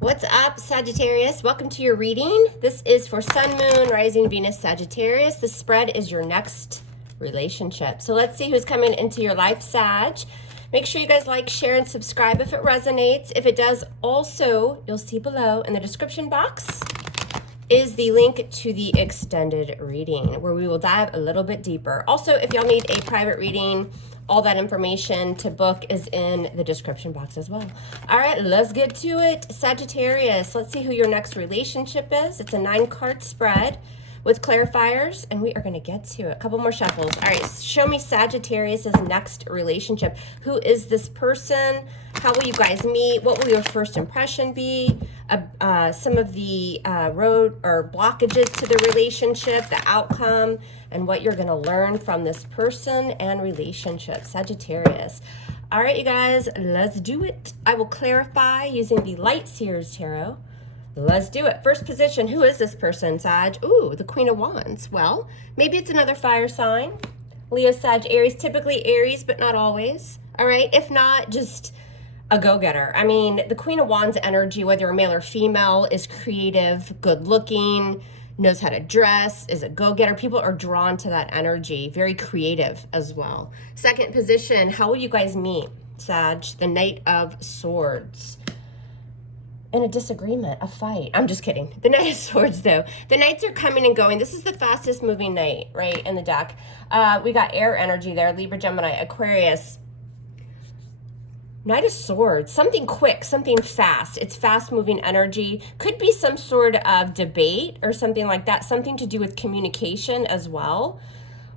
What's up, Sagittarius? Welcome to your reading. This is for Sun, Moon, Rising, Venus, Sagittarius. The spread is your next relationship. So let's see who's coming into your life, Sag. Make sure you guys like, share, and subscribe if it resonates. If it does, also, you'll see below in the description box is the link to the extended reading where we will dive a little bit deeper. Also, if y'all need a private reading, all that information to book is in the description box as well. All right, let's get to it. Sagittarius, let's see who your next relationship is. It's a 9-card spread with clarifiers, and we are going to get to it. A couple more shuffles. All right, show me Sagittarius's next relationship. Who is this person? How will you guys meet? What will your first impression be? Some of the road or blockages to the relationship, the outcome, and what you're going to learn from this person and relationship. Sagittarius. All right, you guys, let's do it. I will clarify using the Light Seers Tarot. Let's do it. First position, who is this person, Sag? Ooh, the Queen of Wands. Well, maybe it's another fire sign. Leo, Sag, Aries, typically Aries, but not always. All right, if not, just a go-getter. I mean, the Queen of Wands energy, whether you're male or female, is creative, good-looking, knows how to dress, is a go-getter. People are drawn to that energy, very creative as well. Second position, how will you guys meet, Sag? The Knight of Swords. In a disagreement, a fight. I'm just kidding. The Knight of Swords, though. The Knights are coming and going. This is the fastest moving Knight, right, in the deck. We got air energy there, Libra, Gemini, Aquarius. Knight of Swords, something quick, something fast. It's fast moving energy. Could be some sort of debate or something like that. Something to do with communication as well.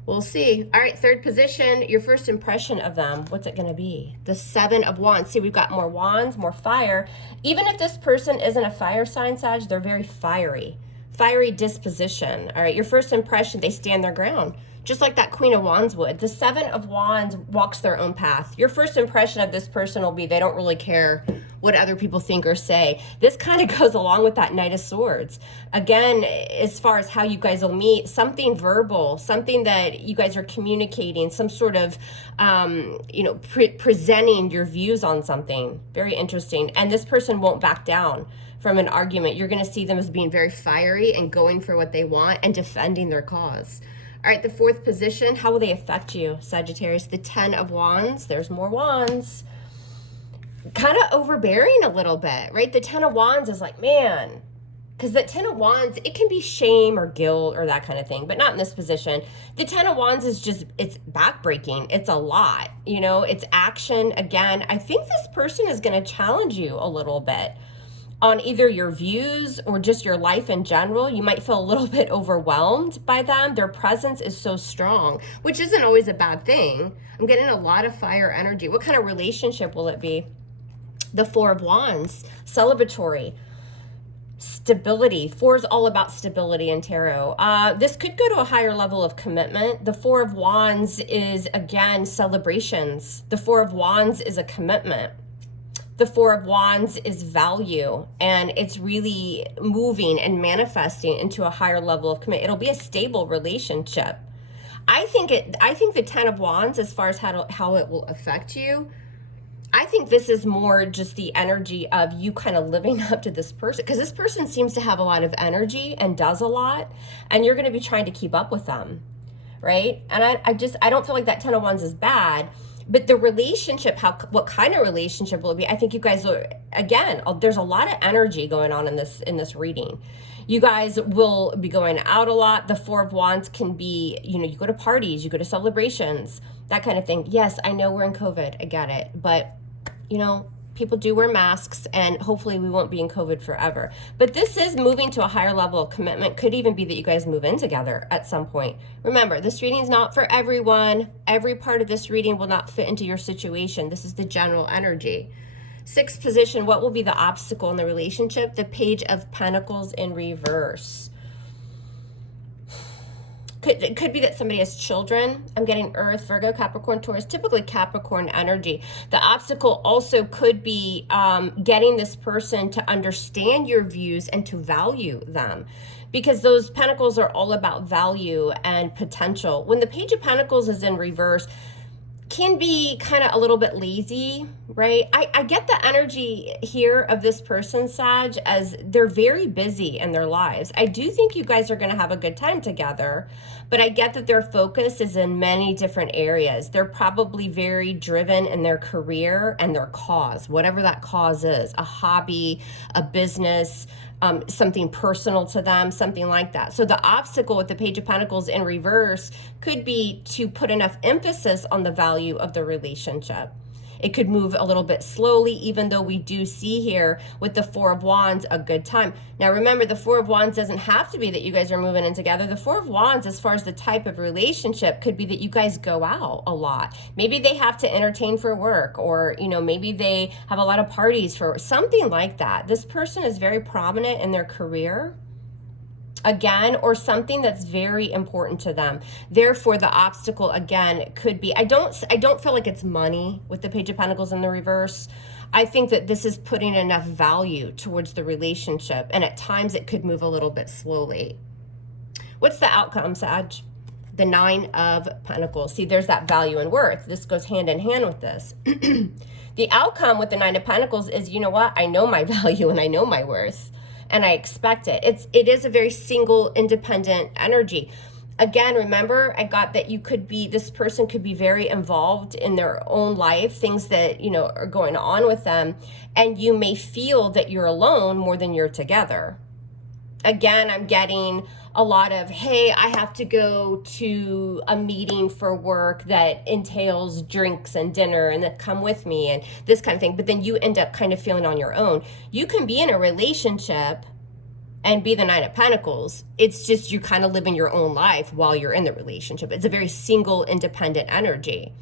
We'll see. All right, third position, your first impression of them. What's it going to be? The Seven of Wands. See, we've got more wands, more fire. Even if this person isn't a fire sign, Sag, they're very fiery. Fiery disposition. All right, your first impression, they stand their ground. Just like that Queen of Wands would. The Seven of Wands walks their own path. Your first impression of this person will be they don't really care what other people think or say. This kind of goes along with that Knight of Swords. Again, as far as how you guys will meet, something verbal, something that you guys are communicating, some sort of, presenting your views on something. Very interesting. And this person won't back down from an argument. You're going to see them as being very fiery and going for what they want and defending their cause. All right, the fourth position, how will they affect you, Sagittarius? The Ten of Wands, there's more wands. Kind of overbearing a little bit, right? The Ten of Wands is like, man, because the Ten of Wands, it can be shame or guilt or that kind of thing, but not in this position. The Ten of Wands is just, it's backbreaking. It's a lot, it's action. Again, I think this person is going to challenge you a little bit on either your views or just your life in general. You might feel a little bit overwhelmed by them. Their presence is so strong, which isn't always a bad thing. I'm getting a lot of fire energy. What kind of relationship will it be? The Four of Wands, celebratory, stability. Four is all about stability in tarot. This could go to a higher level of commitment. The Four of Wands is, again, celebrations. The Four of Wands is a commitment. The Four of Wands is value, and it's really moving and manifesting into a higher level of commitment. It'll be a stable relationship. I think the Ten of Wands, as far as how it will affect you, I think this is more just the energy of you kind of living up to this person, because this person seems to have a lot of energy and does a lot, and you're going to be trying to keep up with them, right? And I don't feel like that Ten of Wands is bad. But the relationship, what kind of relationship will it be? I think you guys are, again, there's a lot of energy going on in this reading. You guys will be going out a lot. The Four of Wands can be, you go to parties, you go to celebrations, that kind of thing. Yes, I know we're in COVID. I get it. But, people do wear masks, and hopefully we won't be in COVID forever. But this is moving to a higher level of commitment. Could even be that you guys move in together at some point. Remember, this reading is not for everyone. Every part of this reading will not fit into your situation. This is the general energy. Sixth position, what will be the obstacle in the relationship? The Page of Pentacles in reverse. It could be that somebody has children. I'm getting Earth, Virgo, Capricorn, Taurus, typically Capricorn energy. The obstacle also could be getting this person to understand your views and to value them, because those pentacles are all about value and potential. When the Page of Pentacles is in reverse, can be kind of a little bit lazy, right? I get the energy here of this person, Sag, as they're very busy in their lives. I do think you guys are going to have a good time together, but I get that their focus is in many different areas. They're probably very driven in their career and their cause, whatever that cause is, a hobby, a business, something personal to them, something like that. So the obstacle with the Page of Pentacles in reverse could be to put enough emphasis on the value of the relationship. It could move a little bit slowly, even though we do see here with the Four of Wands a good time. Now remember, the Four of Wands doesn't have to be that you guys are moving in together. The Four of Wands, as far as the type of relationship, could be that you guys go out a lot. Maybe they have to entertain for work, or maybe they have a lot of parties for something like that. This person is very prominent in their career, again, or something that's very important to them. Therefore, the obstacle again could be, I don't feel like it's money with the Page of Pentacles in the reverse. I think that this is putting enough value towards the relationship, and at times it could move a little bit slowly. What's the outcome, Sag? The Nine of Pentacles. See, there's that value and worth. This goes hand in hand with this. The outcome with the Nine of Pentacles is, you know what? I know my value and I know my worth, and I expect it. It is a very single, independent energy. Again, remember, I got that this person could be very involved in their own life, things that, are going on with them, and you may feel that you're alone more than you're together. Again, I'm getting a lot of, hey, I have to go to a meeting for work that entails drinks and dinner, and then come with me and this kind of thing. But then you end up kind of feeling on your own. You can be in a relationship and be the Nine of Pentacles. It's just you kind of live in your own life while you're in the relationship. It's a very single, independent energy.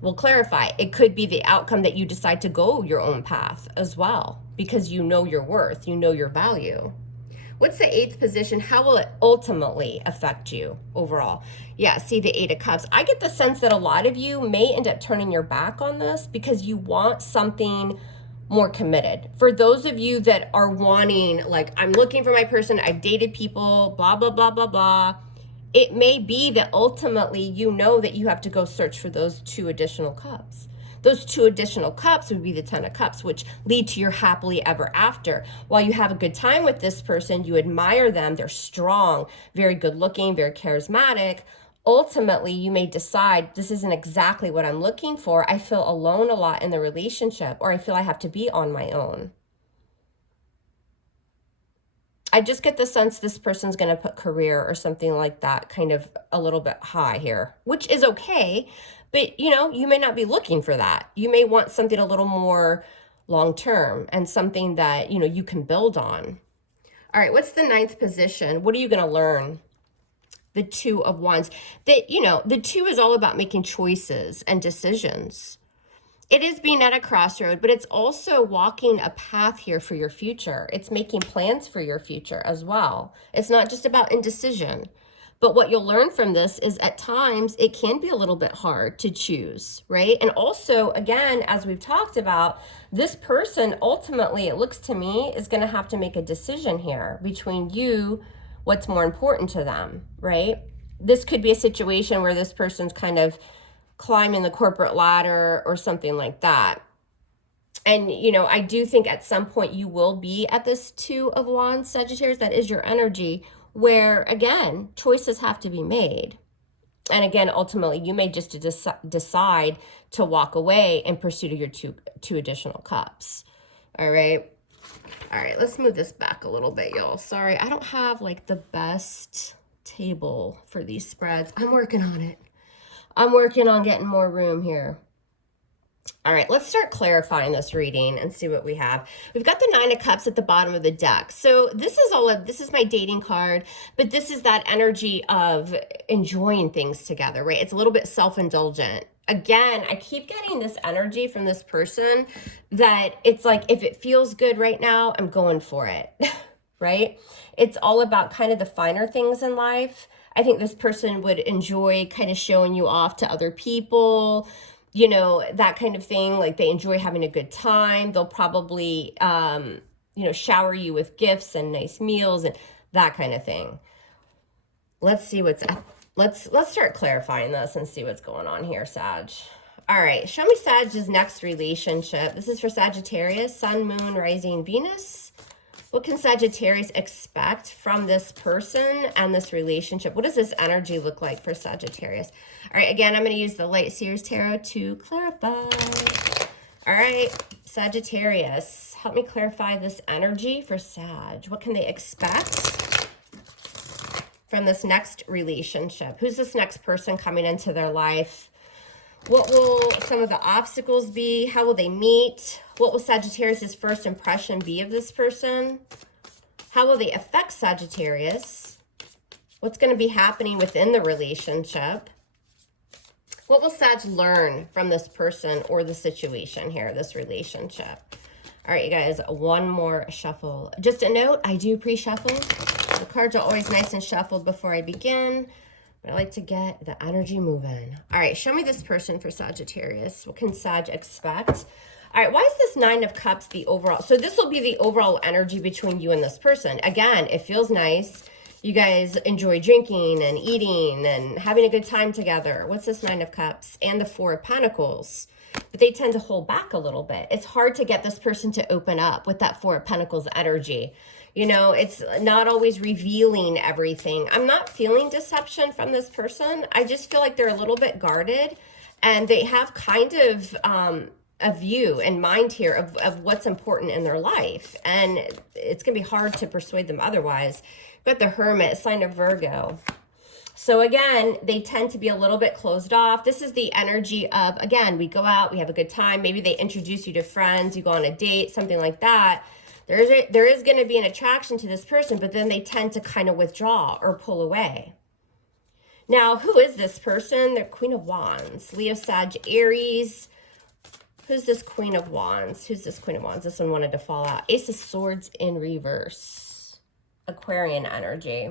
We'll clarify. It could be the outcome that you decide to go your own path as well, because you know your worth, you know your value. What's the eighth position? How will it ultimately affect you overall? Yeah, see the Eight of Cups. I get the sense that a lot of you may end up turning your back on this because you want something more committed. For those of you that are wanting, like, I'm looking for my person, I've dated people, blah, blah, blah, blah, blah. It may be that ultimately you know that you have to go search for those two additional cups. Those two additional cups would be the Ten of Cups, which lead to your happily ever after. While you have a good time with this person, you admire them, they're strong, very good looking, very charismatic. Ultimately, you may decide, this isn't exactly what I'm looking for. I feel alone a lot in the relationship, or I feel I have to be on my own. I just get the sense this person's going to put career or something like that kind of a little bit high here, which is okay. But, you may not be looking for that. You may want something a little more long-term and something that, you can build on. All right, what's the ninth position? What are you going to learn? The Two of Wands. The two is all about making choices and decisions. It is being at a crossroad, but it's also walking a path here for your future. It's making plans for your future as well. It's not just about indecision. But what you'll learn from this is at times it can be a little bit hard to choose, right? And also, again, as we've talked about, this person ultimately, it looks to me, is going to have to make a decision here between you, what's more important to them, right? This could be a situation where this person's kind of climbing the corporate ladder or something like that. And, I do think at some point you will be at this Two of Wands, Sagittarius. That is your energy, where, again, choices have to be made. And again, ultimately, you may just decide to walk away in pursuit of your two additional cups. All right. All right, let's move this back a little bit, y'all. Sorry, I don't have, like, the best table for these spreads. I'm working on it. I'm working on getting more room here. All right, let's start clarifying this reading and see what we have. We've got the Nine of Cups at the bottom of the deck. So this is my dating card, but this is that energy of enjoying things together, right? It's a little bit self-indulgent. Again, I keep getting this energy from this person that it's like, if it feels good right now, I'm going for it, right? It's all about kind of the finer things in life. I think this person would enjoy kind of showing you off to other people, that kind of thing. Like, they enjoy having a good time. They'll probably, shower you with gifts and nice meals and that kind of thing. Let's see what's up. Let's start clarifying this and see what's going on here, Sag. All right, show me Sag's next relationship. This is for Sagittarius, Sun, Moon, Rising, Venus. What can Sagittarius expect from this person and this relationship? What does this energy look like for Sagittarius? All right, again, I'm going to use the Light Seers Tarot to clarify. All right, Sagittarius, help me clarify this energy for Sag. What can they expect from this next relationship? Who's this next person coming into their life? What will some of the obstacles be? How will they meet? What will Sagittarius' first impression be of this person? How will they affect Sagittarius? What's going to be happening within the relationship? What will Sag learn from this person or the situation here, this relationship? All right, you guys, one more shuffle. Just a note, I do pre-shuffle. The cards are always nice and shuffled before I begin. But I like to get the energy moving. All right, show me this person for Sagittarius. What can Sag expect? All right, why is this Nine of Cups the overall? So this will be the overall energy between you and this person. Again, it feels nice. You guys enjoy drinking and eating and having a good time together. What's this Nine of Cups? And the Four of Pentacles. But they tend to hold back a little bit. It's hard to get this person to open up with that Four of Pentacles energy. You know, it's not always revealing everything. I'm not feeling deception from this person. I just feel like they're a little bit guarded and they have kind of a view in mind here of what's important in their life. And it's going to be hard to persuade them otherwise. But the Hermit, sign of Virgo. So again, they tend to be a little bit closed off. This is the energy of, again, we go out, we have a good time. Maybe they introduce you to friends, you go on a date, something like that. There is going to be an attraction to this person, but then they tend to kind of withdraw or pull away. Now, who is this person? The Queen of Wands. Leo, Sag, Aries. Who's this Queen of Wands? Who's this Queen of Wands? This one wanted to fall out. Ace of Swords in reverse. Aquarian energy.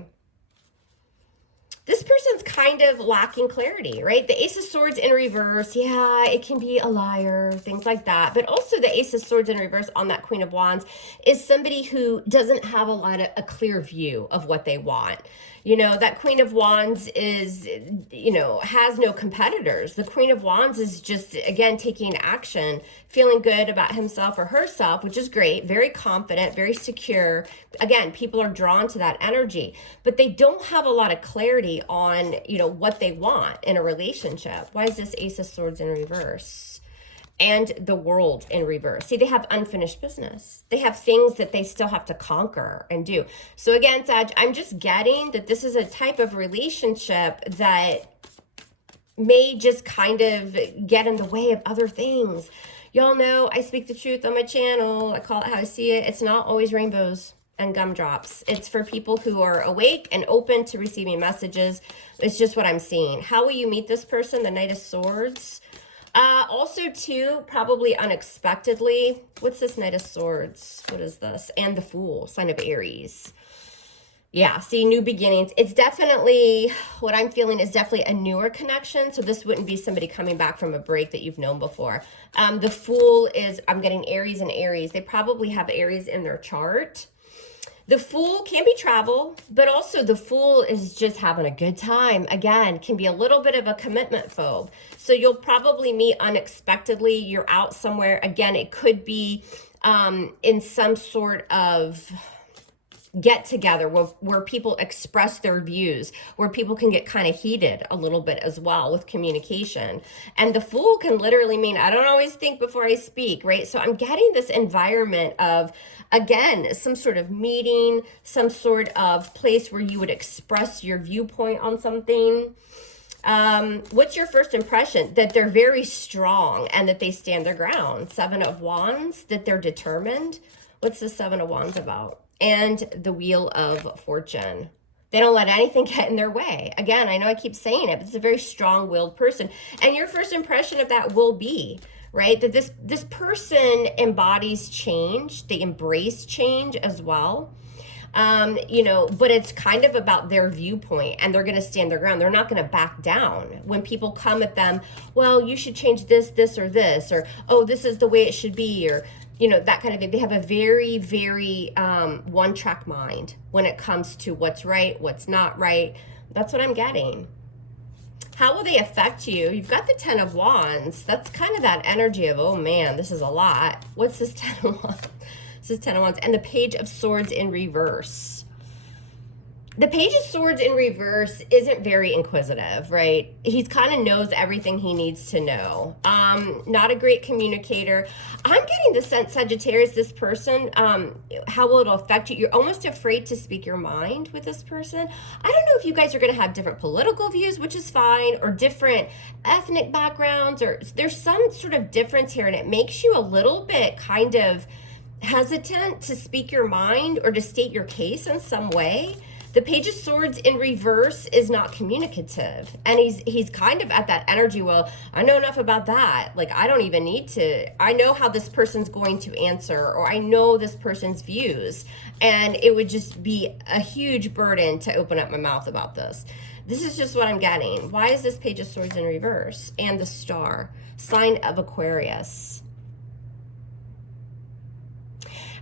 This person's kind of lacking clarity, right? The Ace of Swords in reverse, yeah, it can be a liar, things like that. But also the Ace of Swords in reverse on that Queen of Wands is somebody who doesn't have a clear view of what they want. You know, that Queen of Wands is, you know, has no competitors. The Queen of Wands is just, again, taking action, feeling good about himself or herself, which is great, very confident, very secure. Again, people are drawn to that energy, but they don't have a lot of clarity on, you know, what they want in a relationship. Why is this Ace of Swords in reverse? And the World in reverse. See, they have unfinished business. They have things that they still have to conquer and do. So again, Sag, I'm just getting that this is a type of relationship that may just kind of get in the way of other things. Y'all know I speak the truth on my channel. I call it how I see it. It's not always rainbows and gumdrops. It's for people who are awake and open to receiving messages. It's just what I'm seeing. How will you meet this person? The Knight of Swords. Also, too, probably unexpectedly. What's this Knight of Swords? What is this? And the Fool, sign of Aries. Yeah, see, new beginnings. It's definitely, what I'm feeling is definitely a newer connection. So this wouldn't be somebody coming back from a break that you've known before. The Fool is, I'm getting Aries and Aries. They probably have Aries in their chart. The Fool can be travel, but also the Fool is just having a good time. Again, can be a little bit of a commitment phobe. So you'll probably meet unexpectedly. You're out somewhere. Again, it could be in some sort of get together where people express their views, where people can get kind of heated a little bit as well with communication. And the Fool can literally mean, I don't always think before I speak, right? So I'm getting this environment of, again, some sort of meeting, some sort of place where you would express your viewpoint on something. What's your first impression? That they're very strong and that they stand their ground. Seven of Wands, that they're determined. What's the Seven of Wands about? And the Wheel of Fortune. They don't let anything get in their way. Again, I know I keep saying it, but it's a very strong-willed person. And your first impression of that will be, right, that this person embodies change. They embrace change as well. You know, but it's kind of about their viewpoint, and they're going to stand their ground. They're not going to back down when people come at them. Well, you should change this, or this, or, oh, this is the way it should be, or, you know, that kind of thing. They have a very, very one-track mind when it comes to what's right, what's not right. That's what I'm getting. How will they affect you? You've got the 10 of Wands. That's kind of that energy of, oh man, this is a lot. What's this 10 of Wands? This is 10 of Wands. And the Page of Swords in reverse. The Page of Swords in reverse isn't very inquisitive, right? He kind of knows everything he needs to know. Not a great communicator. I'm getting the sense, Sagittarius, this person, how will it affect you? You're almost afraid to speak your mind with this person. I don't know if you guys are going to have different political views, which is fine, or different ethnic backgrounds, or there's some sort of difference here, and it makes you a little bit kind of hesitant to speak your mind or to state your case in some way. The Page of Swords in reverse is not communicative, and he's kind of at that energy, well, I know enough about that, like I don't even need to, I know how this person's going to answer, or I know this person's views, and it would just be a huge burden to open up my mouth about this. This is just what I'm getting. Why is this Page of Swords in reverse? And the Star, sign of Aquarius.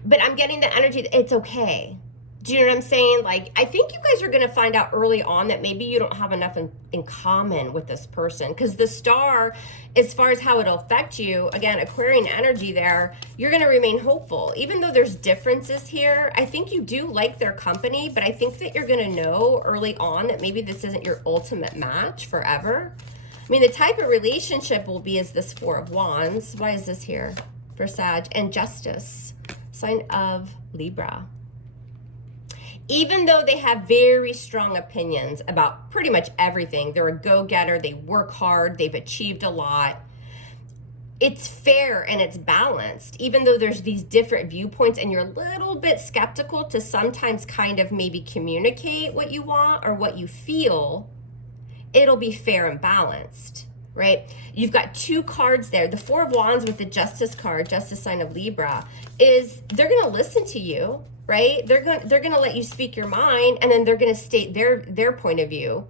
But I'm getting the energy that it's okay. Do you know what I'm saying? Like, I think you guys are going to find out early on that maybe you don't have enough in common with this person. Because the Star, as far as how it'll affect you, again, Aquarian energy there, you're going to remain hopeful. Even though there's differences here, I think you do like their company, but I think that you're going to know early on that maybe this isn't your ultimate match forever. I mean, the type of relationship will be is this Four of Wands. Why is this here for Sag? And Justice, sign of Libra. Even though they have very strong opinions about pretty much everything, they're a go-getter, they work hard, they've achieved a lot, it's fair and it's balanced. Even though there's these different viewpoints and you're a little bit skeptical to sometimes kind of maybe communicate what you want or what you feel, it'll be fair and balanced, right? You've got two cards there. The Four of Wands with the Justice card, Justice, sign of Libra, is they're going to listen to you, right? They're going to let you speak your mind, and then they're going to state their point of view,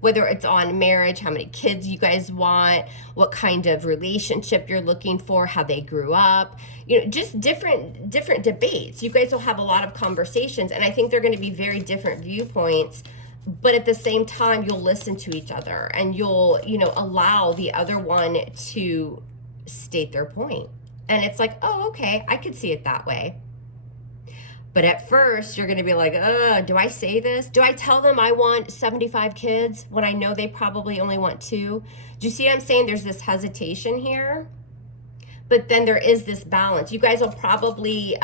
whether it's on marriage, how many kids you guys want, what kind of relationship you're looking for, how they grew up, you know, just different debates. You guys will have a lot of conversations, and I think they're going to be very different viewpoints, but at the same time, you'll listen to each other, and you'll, you know, allow the other one to state their point. And it's like, oh, okay, I could see it that way. But at first, you're going to be like, do I say this? Do I tell them I want 75 kids when I know they probably only want 2? Do you see what I'm saying? There's this hesitation here. But then there is this balance. You guys will probably,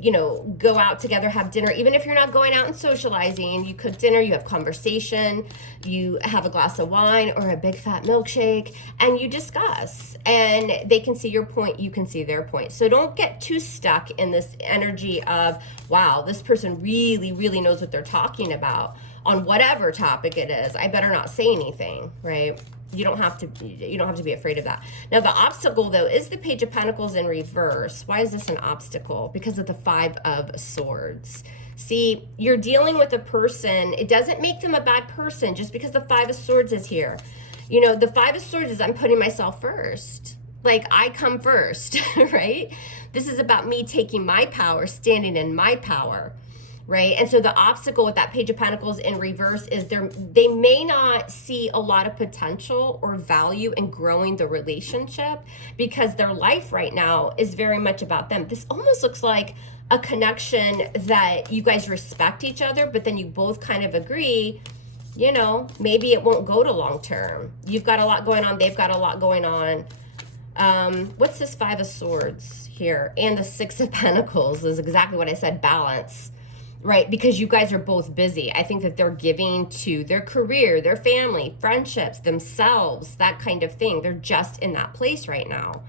you know, go out together, have dinner. Even if you're not going out and socializing, you cook dinner, you have conversation, you have a glass of wine or a big fat milkshake, and you discuss. And they can see your point, you can see their point. So don't get too stuck in this energy of, wow, this person really, really knows what they're talking about on whatever topic it is. I better not say anything, right? You don't have to be afraid of that. Now, the obstacle, though, is the Page of Pentacles in reverse. Why is this an obstacle? Because of the Five of Swords. See, you're dealing with a person. It doesn't make them a bad person just because the Five of Swords is here. You know, the Five of Swords is I'm putting myself first. Like, I come first, right? This is about me taking my power, standing in my power. Right? And so the obstacle with that Page of Pentacles in reverse is they may not see a lot of potential or value in growing the relationship because their life right now is very much about them. This almost looks like a connection that you guys respect each other, but then you both kind of agree, you know, maybe it won't go to long term. You've got a lot going on. They've got a lot going on. What's this Five of Swords here? And the Six of Pentacles is exactly what I said, balance. Right, because you guys are both busy. I think that they're giving to their career, their family, friendships, themselves, that kind of thing. They're just in that place right now.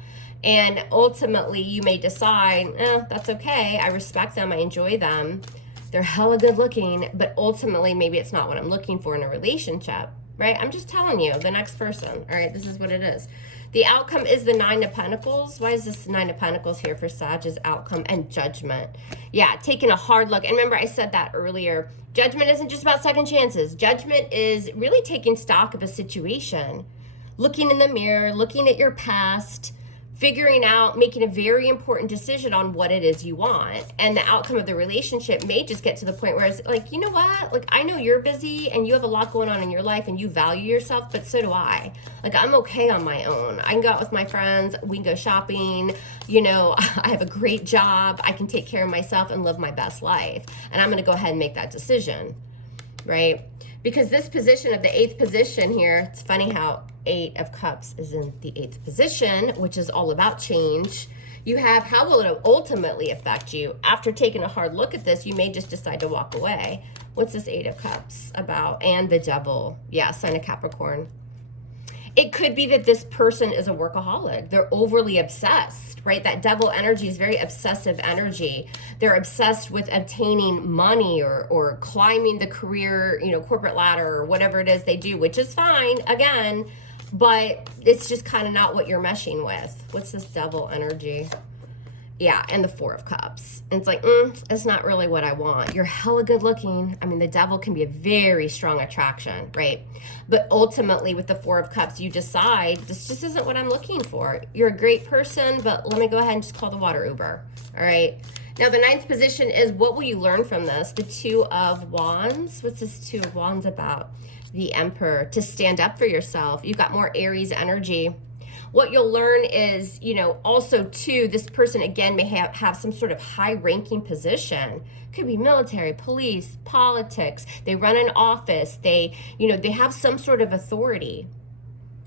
And ultimately, you may decide, that's okay. I respect them. I enjoy them. They're hella good looking, but ultimately, maybe it's not what I'm looking for in a relationship, right? I'm just telling you, the next person, all right, this is what it is. The outcome is the Nine of Pentacles. Why is this Nine of Pentacles here for Sag's outcome and judgment? Yeah, taking a hard look. And remember, I said that earlier. Judgment isn't just about second chances. Judgment is really taking stock of a situation. Looking in the mirror, looking at your past, figuring out, making a very important decision on what it is you want. And the outcome of the relationship may just get to the point where it's like, you know what? Like, I know you're busy and you have a lot going on in your life and you value yourself, but so do I. Like, I'm okay on my own. I can go out with my friends. We can go shopping. You know, I have a great job. I can take care of myself and live my best life. And I'm going to go ahead and make that decision, right? Because this position of the 8th position here, it's funny how 8 of Cups is in the 8th position, which is all about change. You have, how will it ultimately affect you? After taking a hard look at this, you may just decide to walk away. What's this 8 of Cups about? And the Devil. Yeah, sign of Capricorn. It could be that this person is a workaholic. They're overly obsessed, right? That Devil energy is very obsessive energy. They're obsessed with obtaining money or climbing the career, you know, corporate ladder or whatever it is they do, which is fine, again, but it's just kind of not what you're meshing with. What's this Devil energy? Yeah, and the 4 of Cups. And it's like, it's not really what I want. You're hella good looking. I mean, the Devil can be a very strong attraction, right? But ultimately, with the 4 of Cups, you decide, this just isn't what I'm looking for. You're a great person, but let me go ahead and just call the water Uber, all right? Now, the 9th position is, what will you learn from this? The 2 of Wands. What's this 2 of Wands about? The Emperor. To stand up for yourself. You've got more Aries energy. What you'll learn is, you know, also too, this person again may have some sort of high-ranking position. Could be military, police, politics. They run an office. They, you know, they have some sort of authority.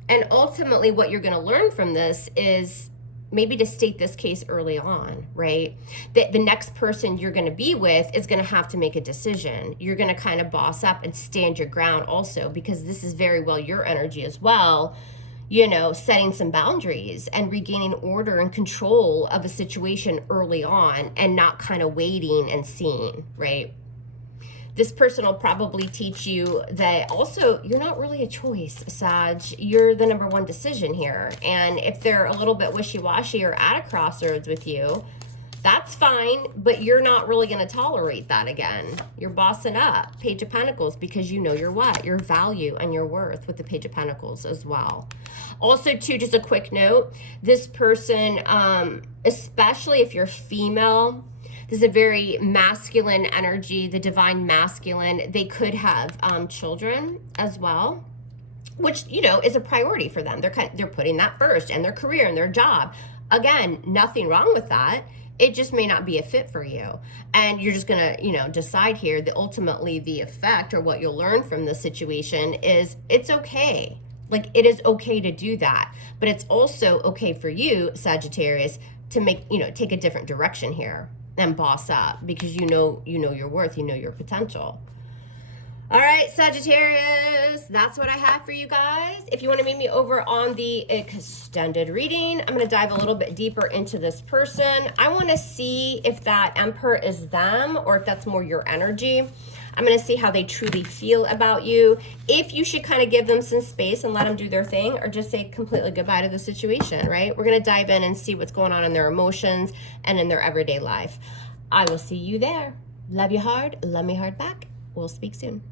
And ultimately, what you're going to learn from this is maybe to state this case early on, right? That the next person you're going to be with is going to have to make a decision. You're going to kind of boss up and stand your ground also, because this is very well your energy as well. You know, setting some boundaries and regaining order and control of a situation early on and not kind of waiting and seeing, right? This person will probably teach you that also you're not really a choice, Sag. You're the number 1 decision here. And if they're a little bit wishy-washy or at a crossroads with you, that's fine, but you're not really going to tolerate that again. You're bossing up. Page of Pentacles, because you know your what? Your value and your worth with the Page of Pentacles as well. Also, too, just a quick note, this person, especially if you're female, this is a very masculine energy, the divine masculine. They could have children as well, which, you know, is a priority for them. They're putting that first, and their career and their job. Again, nothing wrong with that. It just may not be a fit for you. And you're just going to, you know, decide here that ultimately the effect or what you'll learn from this situation is it's okay. Like, it is okay to do that. But it's also okay for you, Sagittarius, to make, you know, take a different direction here and boss up, because you know your worth, you know your potential. All right, Sagittarius, that's what I have for you guys. If you want to meet me over on the extended reading, I'm going to dive a little bit deeper into this person. I want to see if that Emperor is them or if that's more your energy. I'm going to see how they truly feel about you. If you should kind of give them some space and let them do their thing, or just say completely goodbye to the situation, right? We're going to dive in and see what's going on in their emotions and in their everyday life. I will see you there. Love you hard. Love me hard back. We'll speak soon.